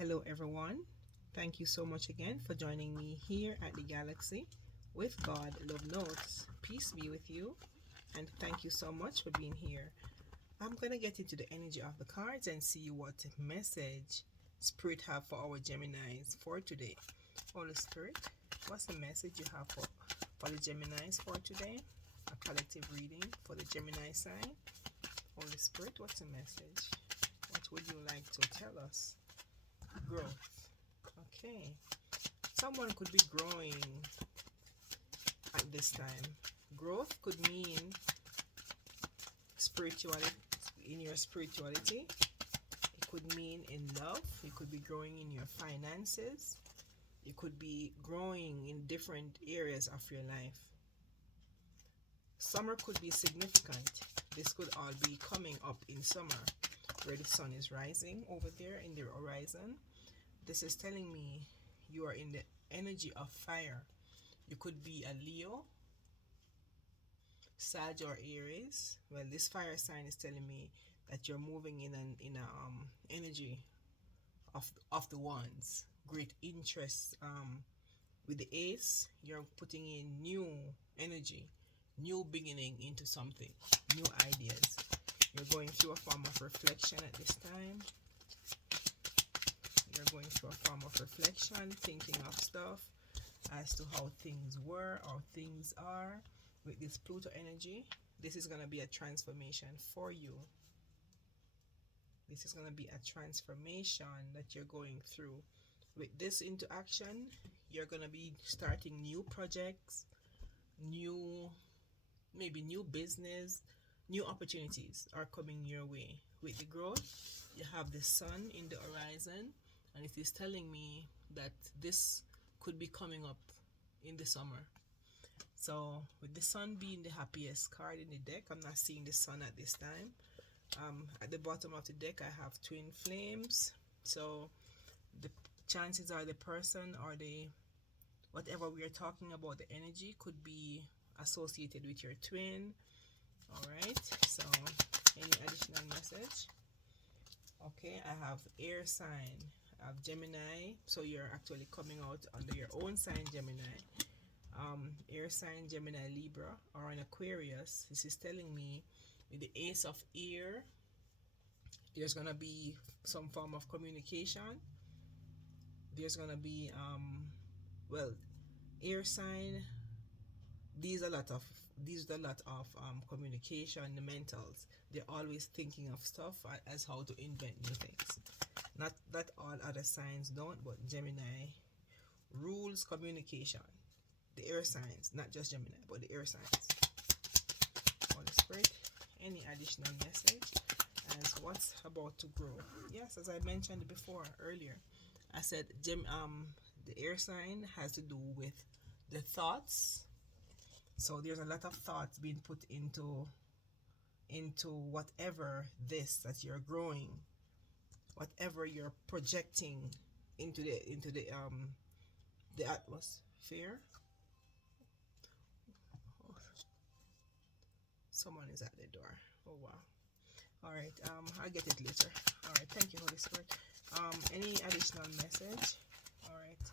Hello everyone. Thank you so much again for joining me here at the Galaxy with God Love Notes. Peace be with you and thank you so much for being here. I'm going to get into the energy of the cards and see what message Spirit have for our Geminis for today. Holy Spirit, what's the message you have for the Geminis for today? A collective reading for the Gemini sign. Holy Spirit, what's the message? What would you like to tell us? Growth. Okay. Someone could be growing at this time. Growth could mean spirituality, in your spirituality. It could mean in love. You could be growing in your finances. You could be growing in different areas of your life. Summer could be significant. This could all be coming up in summer, where the sun is rising over there in the horizon. This is telling me you are in the energy of fire. You could be a Leo, Sag, or Aries. Well, this fire sign is telling me that you're moving in a energy of the wands. Great interest. With the ace, you're putting in new energy, new beginning into something, new ideas. You're going through a form of reflection at this time. You're going through a form of reflection, thinking of stuff as to how things were or things are. With this Pluto energy, this is going to be a transformation for you. This is going to be a transformation that you're going through. With this into action, you're going to be starting new projects, maybe new business, new opportunities are coming your way. With the growth, you have the sun in the horizon, and it is telling me that this could be coming up in the summer. So with the sun being the happiest card in the deck, I'm not seeing the sun at this time. At the bottom of the deck, I have twin flames. So the chances are the person or the whatever we are talking about, the energy could be associated with your twin. All right. So any additional message? Okay, I have air sign. I have Gemini. So you're actually coming out under your own sign, Gemini. Air sign, Gemini, Libra, or an Aquarius. This is telling me with the ace of air, there's gonna be some form of communication. There's gonna be well, air sign. These are a lot of communication. The mentals, they're always thinking of stuff as how to invent new things. Not that all other signs don't, but Gemini rules communication. The air signs, not just Gemini, but the air signs. Holy Spirit, any additional message as what's about to grow? Yes, as I mentioned before earlier, I said the air sign has to do with the thoughts. So there's a lot of thoughts being put into whatever this that you're growing, whatever you're projecting into the atmosphere. Someone is at the door. Oh wow. All right. I'll get it later. All right. Thank you, Holy Spirit. Any additional message? All right.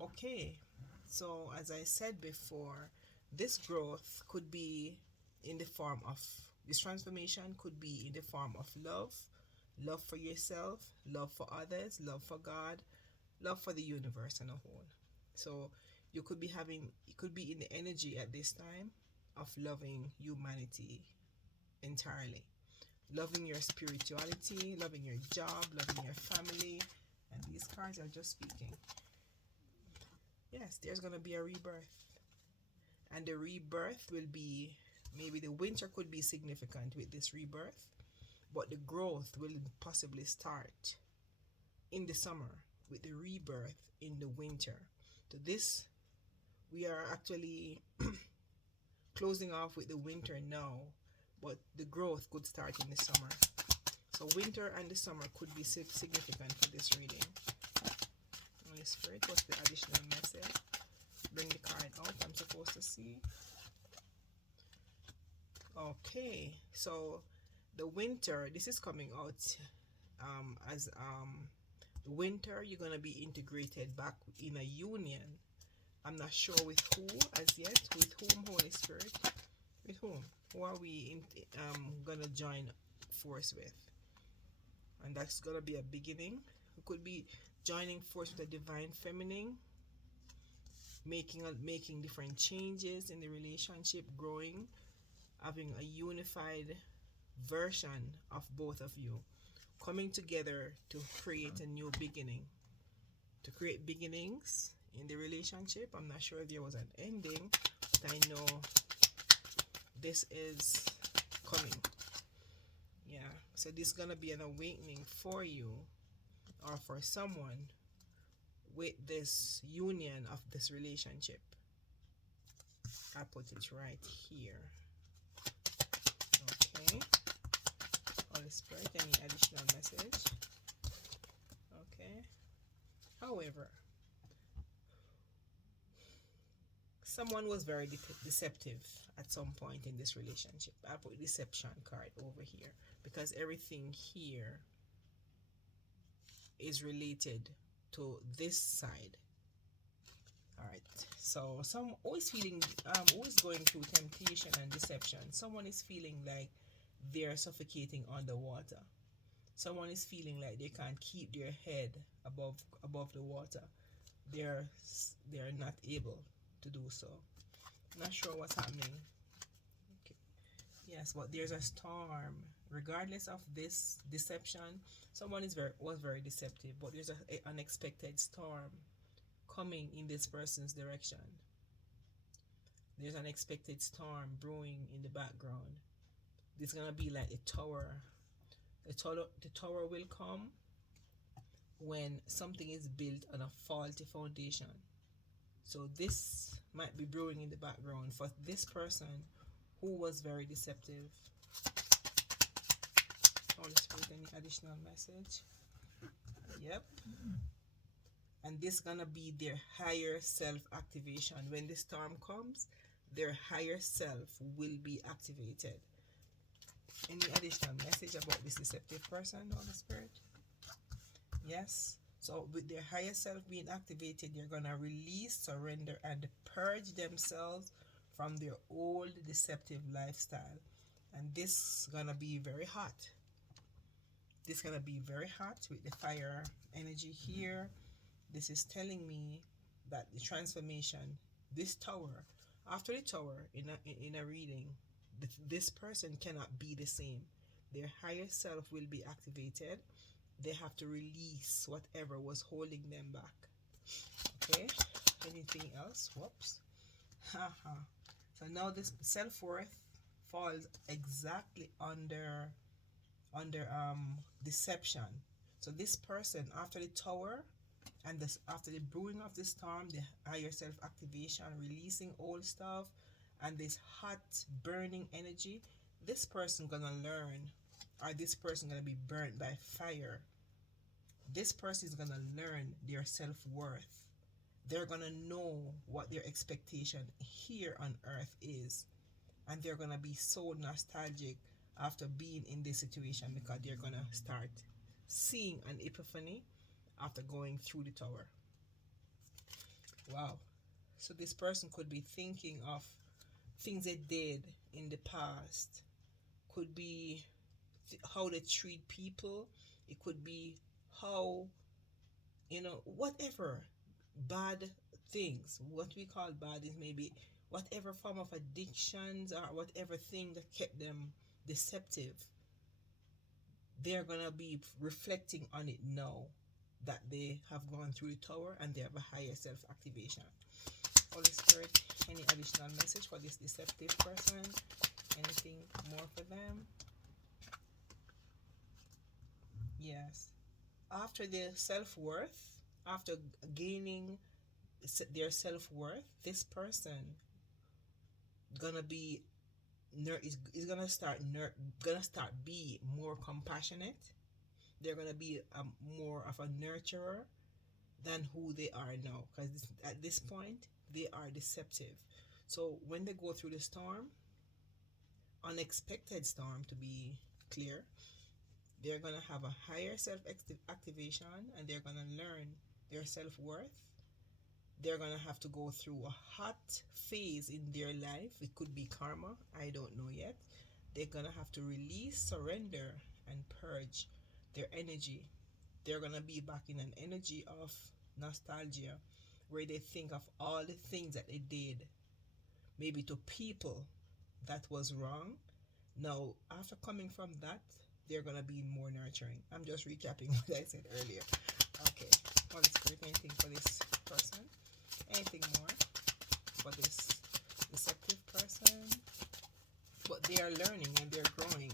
Okay. So as I said before, this growth could be in the form of, this transformation could be in the form of love for yourself, love for others, love for God, love for the universe and a whole. So you could be it could be in the energy at this time of loving humanity entirely, loving your spirituality, loving your job, loving your family, and these cards are just speaking. Yes, there's going to be a rebirth. And the rebirth will be, maybe the winter could be significant with this rebirth, but the growth will possibly start in the summer with the rebirth in the winter. So this, we are actually closing off with the winter now, but the growth could start in the summer. So winter and the summer could be significant for this reading. Holy Spirit, what's the additional message? Bring the card out. I'm supposed to see. Okay, so the winter, this is coming out as Winter, you're going to be integrated back in a union. I'm not sure with who as yet. With whom, Holy Spirit? With whom? Who are we going to join force with? And that's going to be a beginning. We could be joining force with a divine feminine, making different changes in the relationship, growing, having a unified version of both of you, coming together to create a new beginning, to create beginnings in the relationship. I'm not sure if there was an ending, but I know this is coming. Yeah, so this is gonna be an awakening for you or for someone with this union of this relationship. I put it right here. Okay. Holy Spirit, any additional message? Okay. However, someone was very deceptive at some point in this relationship. I put deception card over here because everything here is related to this side. All right, so some always feeling always going through temptation and deception. Someone is feeling like they're suffocating underwater. Someone is feeling like they can't keep their head above the water. They're not able to do so. Not sure what's happening. Okay. Yes, but there's a storm. Regardless of this deception, someone was very deceptive, but there's an unexpected storm coming in this person's direction. There's an unexpected storm brewing in the background. It's gonna be like a tower. The tower will come when something is built on a faulty foundation. So this might be brewing in the background for this person who was very deceptive. Holy Spirit, any additional message? Yep. And this is gonna be their higher self activation. When the storm comes, their higher self will be activated. Any additional message about this deceptive person, Holy Spirit? Yes. So with their higher self being activated, they're gonna release, surrender, and purge themselves from their old deceptive lifestyle. And this is gonna be very hot. This is gonna be very hot with the fire energy here. This is telling me that the transformation, this tower, after the tower in a reading, this person cannot be the same. Their higher self will be activated. They have to release whatever was holding them back. Okay, anything else? Whoops. Haha. So now this self-worth falls exactly under deception. So this person, after the tower and after the brewing of the storm, the higher self activation, releasing old stuff, and this hot burning energy, this person gonna learn, or this person gonna be burnt by fire. This person is gonna learn their self-worth. They're gonna know what their expectation here on earth is, and they're gonna be so nostalgic after being in this situation because they're gonna start seeing an epiphany after going through the tower. Wow. So this person could be thinking of things they did in the past. Could be how they treat people. It could be how, whatever bad things. What we call bad is maybe whatever form of addictions or whatever thing that kept them deceptive. They're gonna be reflecting on it now that they have gone through the tower and they have a higher self-activation. Holy Spirit, any additional message for this deceptive person? Anything more for them? Yes. After their self-worth, after gaining their self-worth, this person gonna be is gonna start be more compassionate. They're gonna be more of a nurturer than who they are now, because at this point they are deceptive. So when they go through the storm, unexpected storm to be clear, They're going to have a higher self-activation, and they're going to learn their self-worth. They're going to have to go through a hot phase in their life. It could be karma. I don't know yet. They're going to have to release, surrender, and purge their energy. They're going to be back in an energy of nostalgia, where they think of all the things that they did, maybe to people, that was wrong. Now, after coming from that, they're going to be more nurturing. I'm just recapping what I said earlier. Okay. Holy Spirit, anything for this person? Anything more for this deceptive person? But they are learning and they're growing,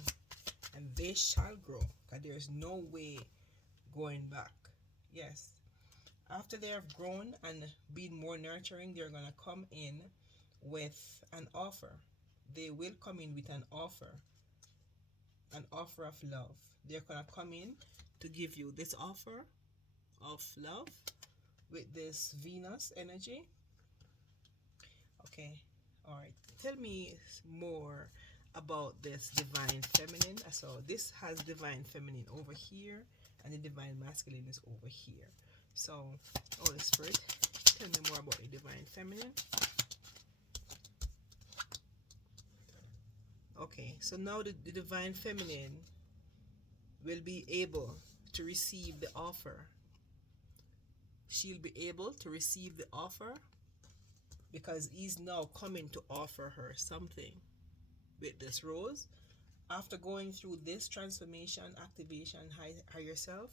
and they shall grow, because there's no way going back. Yes. After they have grown and been more nurturing, they're going to come in with an offer. They will come in with an offer of love. They're going to come in to give you this offer of love with this Venus energy. Okay. All right. Tell me more about this divine feminine. So this has divine feminine over here, and the divine masculine is over here. So, Holy Spirit, tell me more about the divine feminine. Okay, so now the divine feminine will be able to receive the offer. She'll be able to receive the offer because he's now coming to offer her something with this rose. After going through this transformation, activation, higher self,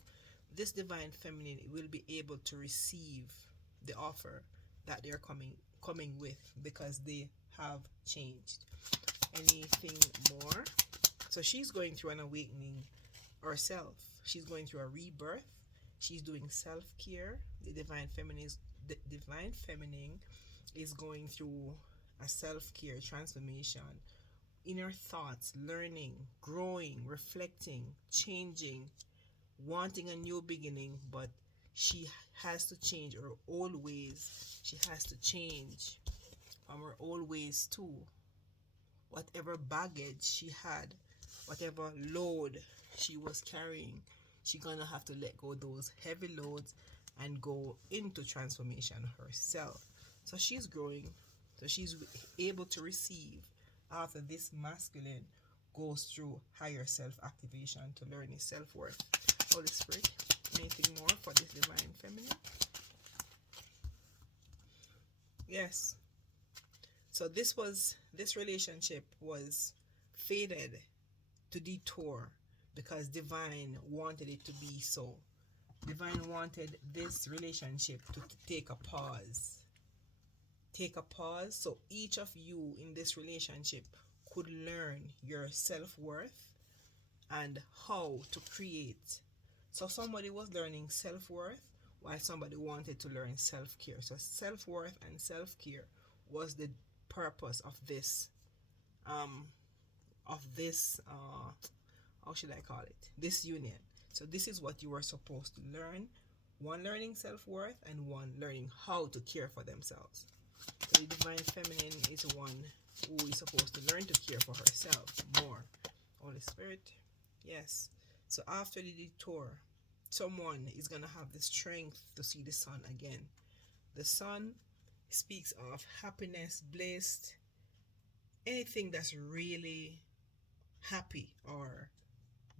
this divine feminine will be able to receive the offer that they're coming with, because they have changed. Anything more? So she's going through an awakening herself. She's going through a rebirth. She's doing self-care. The divine feminine is going through a self-care transformation. Inner thoughts, learning, growing, reflecting, changing, wanting a new beginning, but she has to change her old ways. She has to change from her old ways too. Whatever baggage she had, whatever load she was carrying, she's gonna have to let go of those heavy loads and go into transformation herself. So she's growing. So she's able to receive after this masculine goes through higher self-activation to learn his self-worth. Holy Spirit, anything more for this divine feminine? Yes. So this relationship was fated to detour because divine wanted it to be so. Divine wanted this relationship to take a pause. Take a pause so each of you in this relationship could learn your self-worth and how to create. So somebody was learning self-worth while somebody wanted to learn self-care. So self-worth and self-care was the purpose of this how should I call it, this union. So this is what you were supposed to learn. One learning self-worth and one learning how to care for themselves. So the divine feminine is one who is supposed to learn to care for herself more. Holy Spirit, yes. So after the detour, someone is going to have the strength to see the sun again. The sun speaks of happiness, bliss, anything that's really happy or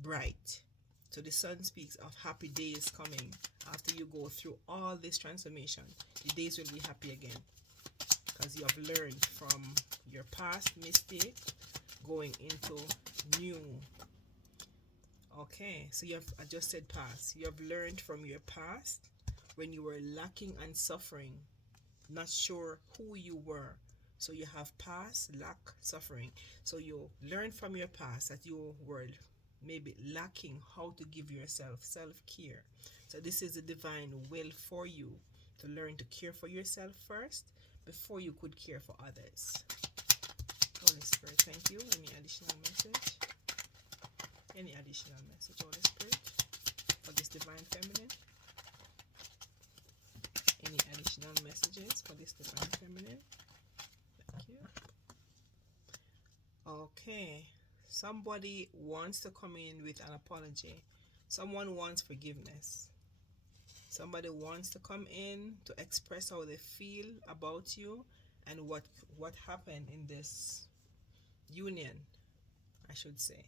bright. So the sun speaks of happy days coming. After you go through all this transformation, the days will be happy again, because you have learned from your past mistake going into new. Okay, so I just said past. You have learned from your past when you were lacking and suffering, not sure who you were. So you have past, lack, suffering. So you learn from your past that you were maybe lacking how to give yourself self-care. So this is the divine will for you to learn to care for yourself first before you could care for others. Holy Spirit, thank you. Any additional message? Any additional message, Holy Spirit, for this divine feminine? Any additional messages for this divine feminine? Thank you. Okay, Somebody wants to come in with an apology. Someone wants forgiveness. Somebody wants to come in to express how they feel about you and what happened in this union, I should say.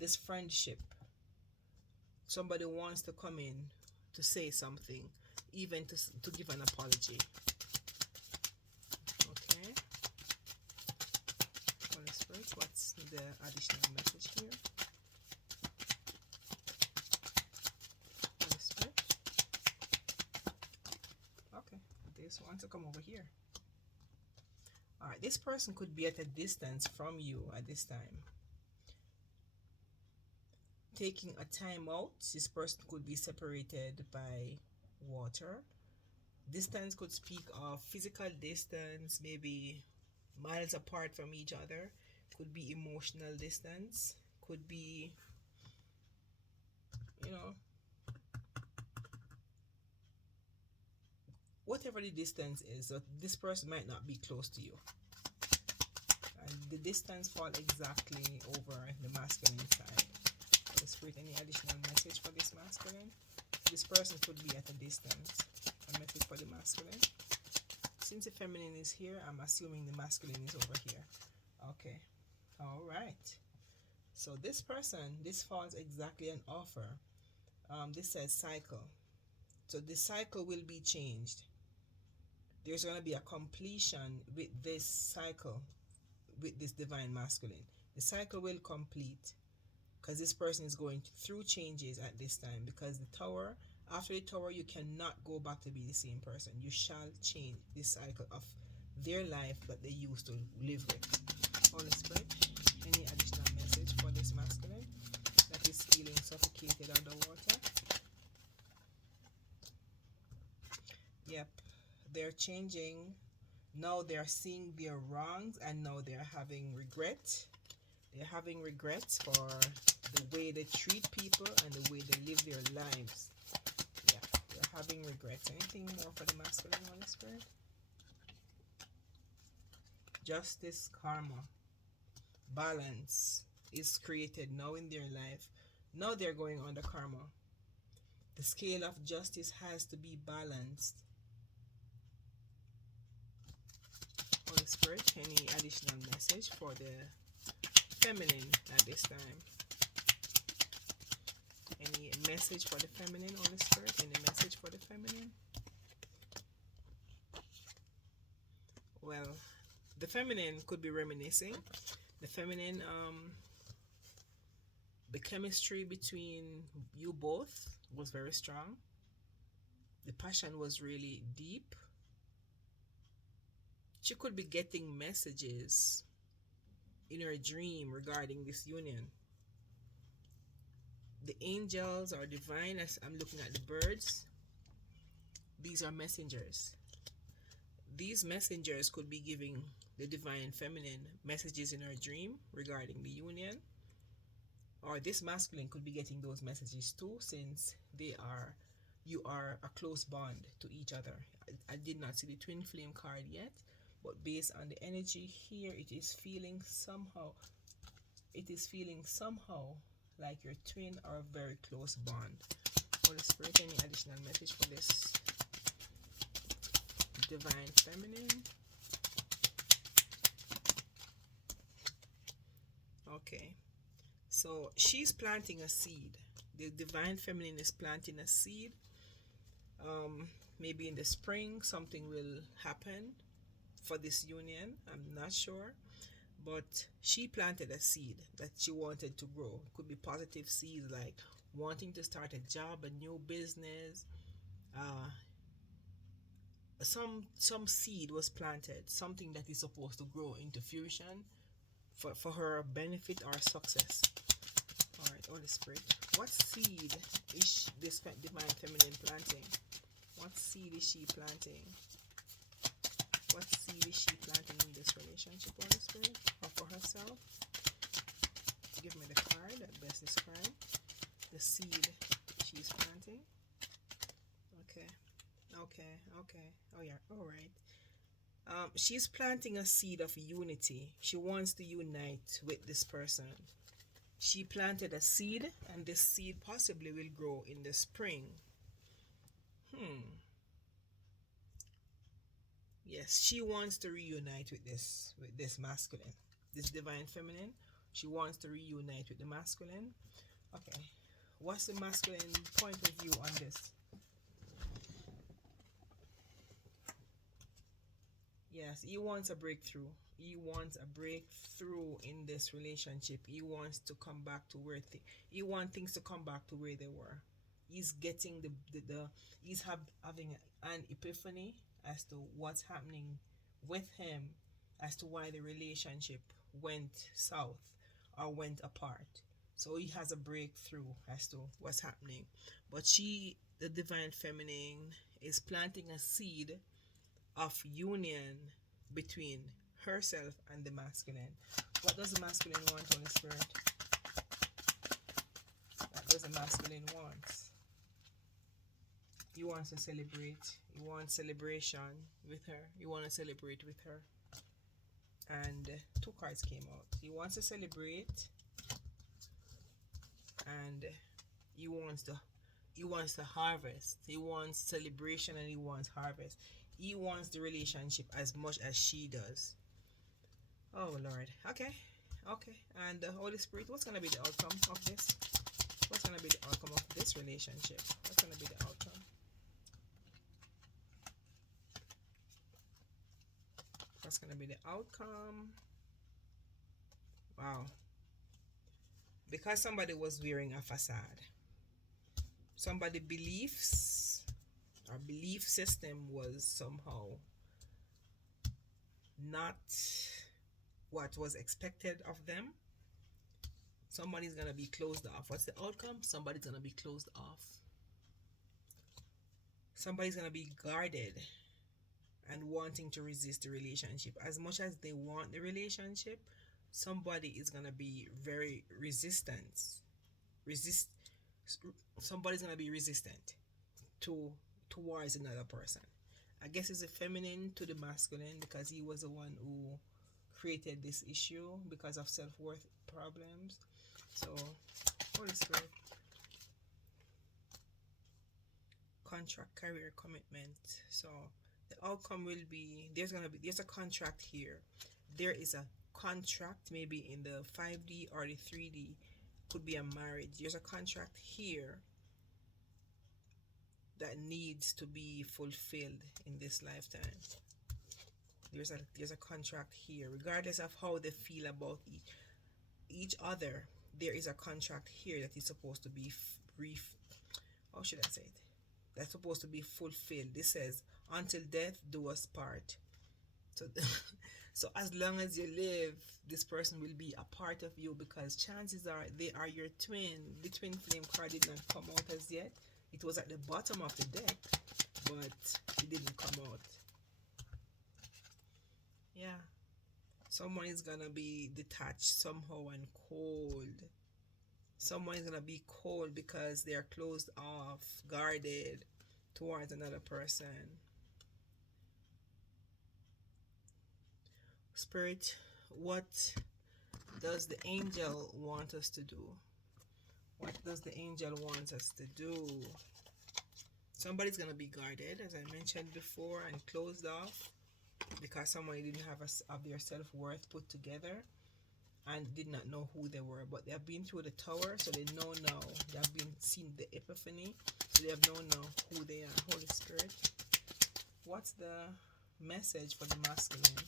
This friendship. Somebody wants to come in to say something, even to give an apology. Okay. Holy Spirit, what's the additional message here? Holy Spirit. Okay, this wants to come over here. Alright, this person could be at a distance from you at this time. Taking a time out, this person could be separated by water. Distance could speak of physical distance, maybe miles apart from each other. Could be emotional distance. Could be, whatever the distance is, this person might not be close to you. And the distance falls exactly over the masculine side. The Spirit, any additional message for this masculine? This person could be at a distance. A message for the masculine. Since the feminine is here, I'm assuming the masculine is over here. Okay. Alright. So this person, this falls exactly an offer. This says cycle. So the cycle will be changed. There's going to be a completion with this cycle, with this divine masculine. The cycle will complete. Because this person is going through changes at this time. Because the tower, after the tower, you cannot go back to be the same person. You shall change this cycle of their life that they used to live with. Holy Spirit, any additional message for this masculine that is feeling suffocated underwater? Yep, they're changing. Now they're seeing their wrongs and now they're having regret. They're having regrets for the way they treat people and the way they live their lives. Yeah, they're having regrets. Anything more for the masculine, Holy Spirit? Justice, karma, balance is created now in their life. Now they're going under karma. The scale of justice has to be balanced. Holy Spirit, any additional message for the feminine at this time? Any message for the feminine, Holy Spirit? Any message for the feminine? Well, the feminine could be reminiscing. The feminine, the chemistry between you both was very strong. The passion was really deep. She could be getting messages in her dream regarding this union. The angels are divine. As I'm looking at the birds, these are messengers. These messengers could be giving the divine feminine messages in her dream regarding the union, or this masculine could be getting those messages too, since you are a close bond to each other. I did not see the twin flame card yet, but based on the energy here, it is feeling somehow like your twin or a very close bond. Holy Spirit, any additional message for this divine feminine? Okay, so she's planting a seed. The divine feminine is planting a seed. Maybe in the spring something will happen for this union. I'm not sure, but she planted a seed that she wanted to grow. It could be positive seeds like wanting to start a job, a new business. Some seed was planted, something that is supposed to grow into fruition for her benefit or success. Alright, Holy Spirit, what seed is this divine feminine planting? What seed is she planting? What seed is she planting in this relationship, Holy Spirit, or for herself? Give me the card that best describe the seed she's planting. Okay. Oh yeah, alright. She's planting a seed of unity. She wants to unite with this person. She planted a seed, and this seed possibly will grow in the spring. Yes, she wants to reunite with this masculine, this divine feminine. She wants to reunite with the masculine. Okay, what's the masculine point of view on this? Yes, he wants a breakthrough. He wants a breakthrough in this relationship. He wants to come back to where he wants things to come back to where they were. He's getting having an epiphany as to what's happening with him, as to why the relationship went south or went apart. So he has a breakthrough as to what's happening. But she, the divine feminine, is planting a seed of union between herself and the masculine. What does the masculine want, Holy Spirit? What does the masculine want? He wants to celebrate. He wants celebration with her. He wants to celebrate with her. And two cards came out. He wants to celebrate, and he wants to harvest. He wants celebration and he wants harvest. He wants the relationship as much as she does. Oh Lord. Okay. And the Holy Spirit, what's gonna be the outcome of this? What's gonna be the outcome of this relationship? What's gonna be the outcome? What's gonna be the outcome? Wow. Because somebody was wearing a facade. Somebody beliefs or belief system was somehow not what was expected of them. Somebody's gonna be closed off. What's the outcome? Somebody's gonna be closed off. Somebody's gonna be guarded and wanting to resist the relationship. As much as they want the relationship, somebody is gonna be very somebody's gonna be resistant towards another person. I guess it's a feminine to the masculine, because he was the one who created this issue because of self-worth problems. So Holy Spirit, contract, career, commitment. So the outcome will be there's a contract here. There is a contract, maybe in the 5D or the 3D, could be a marriage. There's a contract here that needs to be fulfilled in this lifetime. There's a contract here, regardless of how they feel about each other. There is a contract here that is supposed to be how should I say it? That's supposed to be fulfilled. This says, "Until death do us part." So, so as long as you live, this person will be a part of you, because chances are they are your twin. The twin flame card did not come out as yet. It was at the bottom of the deck, but it didn't come out. Yeah. Someone is gonna be detached somehow and cold. Someone is gonna be cold because they are closed off, guarded towards another person. Spirit, what does the angel want us to do? What does the angel want us to do? Somebody's gonna be guarded, as I mentioned before, and closed off because somebody didn't have their self-worth put together and did not know who they were. But they have been through the tower, so they know now. They have been seen the epiphany, so they have known now who they are. Holy Spirit, what's the message for the masculine?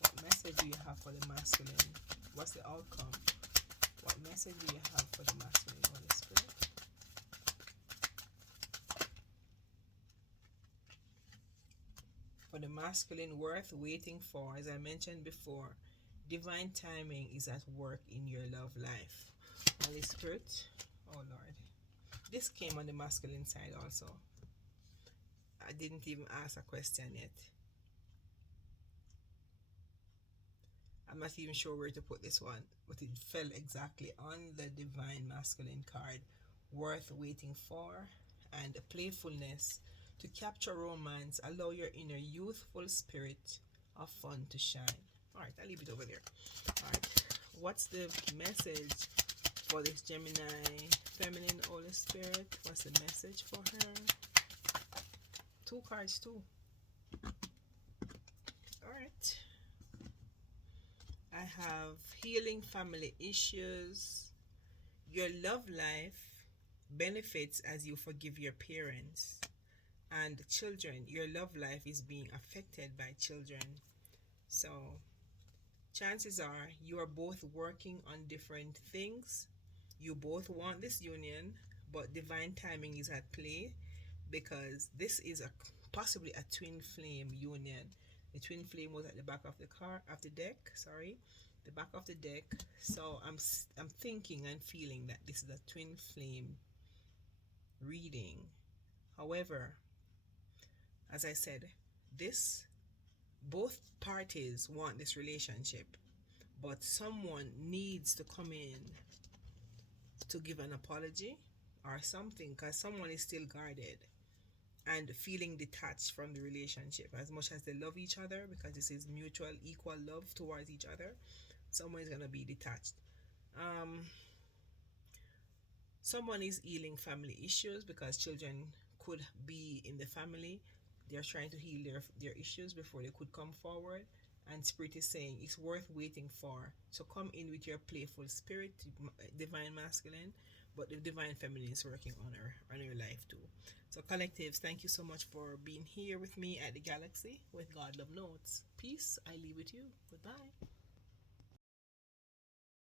What message do you have for the masculine? What's the outcome? What message do you have for the masculine, Holy Spirit? For the masculine, worth waiting for, as I mentioned before, divine timing is at work in your love life. Holy Spirit, oh Lord. This came on the masculine side also. I didn't even ask a question yet. I'm not even sure where to put this one, but it fell exactly on the divine masculine card. Worth waiting for, and playfulness to capture romance. Allow your inner youthful spirit of fun to shine. Alright, I'll leave it over there. Alright, What's the message for this Gemini feminine Holy Spirit? What's the message for her? Two cards too. All right. I have healing family issues. Your love life benefits as you forgive your parents and children. Your love life is being affected by children. So chances are you are both working on different things. You both want this union, but divine timing is at play because this is a possibly a twin flame union. The twin flame was at the back of the deck. Sorry, the back of the deck. So I'm thinking and feeling that this is a twin flame reading. However, as I said, this both parties want this relationship, but someone needs to come in to give an apology or something because someone is still guarded and feeling detached from the relationship as much as they love each other, because this is mutual equal love towards each other. Someone is going to be detached. Someone is healing family issues because children could be in the family. They're trying to heal their issues before they could come forward. And Spirit is saying it's worth waiting for. So come in with your playful spirit, divine masculine, but the divine feminine is working on her life too. So collectives, thank you so much for being here with me at the Galaxy with God Love Notes. Peace. I leave with you. Goodbye.